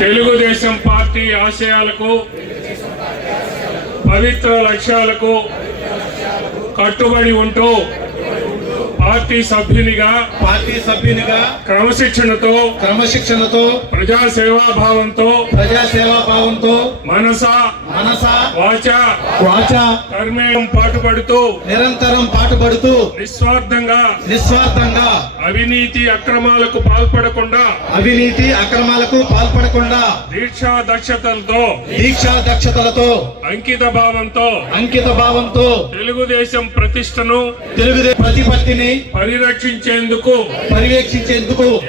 Telugu Desam party ఆశయాలకు పవిత్ర లక్ష్యాలకు కట్టుబడి ఉంటూ పార్టీ సభ్యునిగా క్రమశిక్షణతో ప్రజాసేవాభావంతో మనస వాచ కర్మేయం పాటుపడుతూ నిరంతరం పాటుపడుతూ నిస్వార్థంగా అవినీతి అక్రమాలకు పాల్పడకుండా దీక్షా దక్షతలతో అంకిత భావంతో తెలుగుదేశం ప్రతిష్టను ప్రతిపత్తిని పర్యవేక్షించేందుకు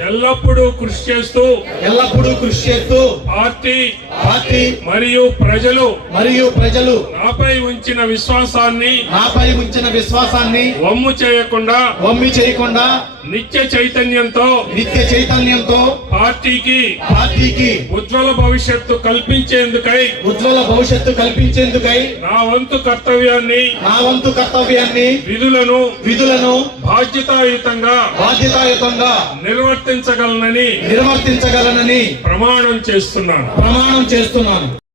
ఎల్లప్పుడూ కృషి చేస్తూ పార్టీ మరియు ప్రజలు నాపై ఉంచిన విశ్వాసాన్ని వమ్ము చేయకుండా నిత్య చైతన్యంతో పార్టీకి ఉజ్వల భవిష్యత్తు కల్పించేందుకై నా వంతు కర్తవ్యాన్ని విధులను బాధ్యతాయుతంగా నిర్వర్తించగలనని నిర్వర్తించగలనని ప్రమాణం చేస్తున్నాను.